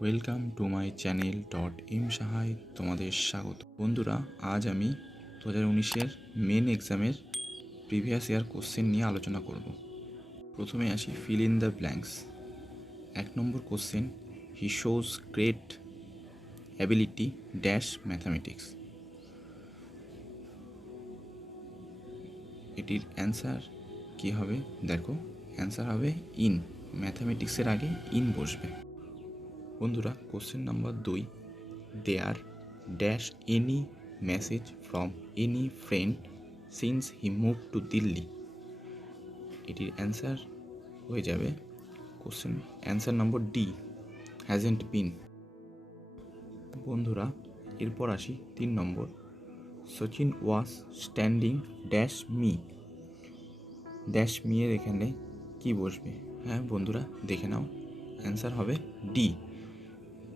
Welcome to my channel সাহায় তোমাদের স্বাগত। বন্ধুরা, আজ আমি 2019-এর মেন এক্সামের প্রিভিয়াস ইয়ার কোশ্চেন নিয়ে আলোচনা করব। প্রথমে আসি fill in the blanks. 1 number question, he shows great ability dash mathematics. এটির অ্যান্সার কী হবে? দেখো, অ্যান্সার হবে ইন। ম্যাথামেটিক্সের আগে ইন বসবে। বন্ধুরা, question number 2, there dash any message from any friend since he move to Delhi. এটির অ্যান্সার হয়ে যাবে question answer number D, hasn't been. বন্ধুরা, এরপর আসি 3 number, Sachin was standing dash me. Dash me এর এখানে কি বসবে? হ্যাঁ বন্ধুরা, দেখে নাও, অ্যান্সার হবে D,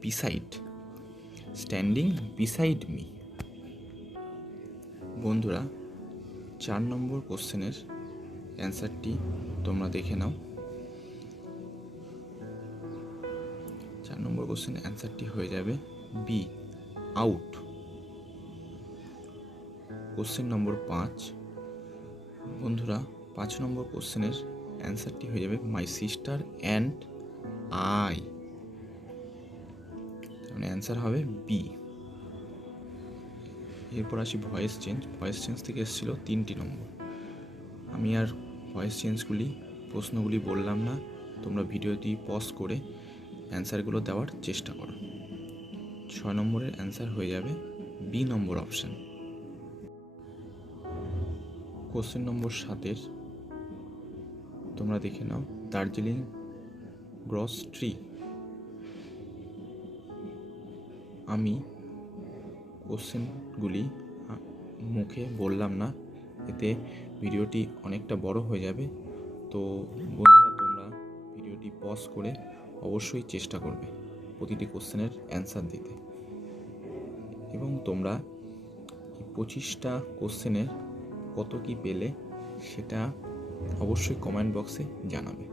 beside. Standing beside me. বন্ধুরা, 4 নম্বর কোশ্চেনের অ্যান্সারটি তোমরা দেখে নাও। 4 নম্বর কোশ্চেনের অ্যান্সারটি হয়ে যাবে বি, আউট। কোশ্চেন নম্বর 5, বন্ধুরা 5 নম্বর কোশ্চেনের অ্যান্সারটি হয়ে যাবে মাই সিস্টার অ্যান্ড আই। মানে অ্যান্সার হবে বি। এরপর আসি ভয়েস চেঞ্জ। ভয়েস চেঞ্জ থেকে এসেছিলো 3টি নম্বর। আমি আর ভয়েস চেঞ্জগুলি, প্রশ্নগুলি বললাম না, তোমরা ভিডিওটি পজ করে অ্যান্সারগুলো দেওয়ার চেষ্টা করো। 6 নম্বরের অ্যান্সার হয়ে যাবে বি নম্বর অপশান। কোশ্চেন নম্বর 7-এর তোমরা দেখে নাও, দার্জিলিং গ্রস ট্রি। আমি কোশ্চেনগুলি মুখে বললাম না, এতে ভিডিওটি অনেকটা বড় হয়ে যাবে। তো বন্ধুরা, তোমরা ভিডিওটি পজ করে অবশ্যই চেষ্টা করবে প্রতিটি কোশ্চেনের অ্যান্সার দিতে, এবং তোমরা 25টা কোশ্চেনের কত কি পেলে সেটা অবশ্যই কমেন্ট বক্সে জানাবে।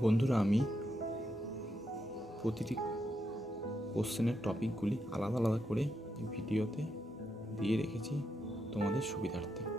বন্ধুরা, আমি প্রতিটি কোশ্চেনের টপিকগুলি আলাদা আলাদা করে ভিডিওতে দিয়ে রেখেছি তোমাদের সুবিধার্থে।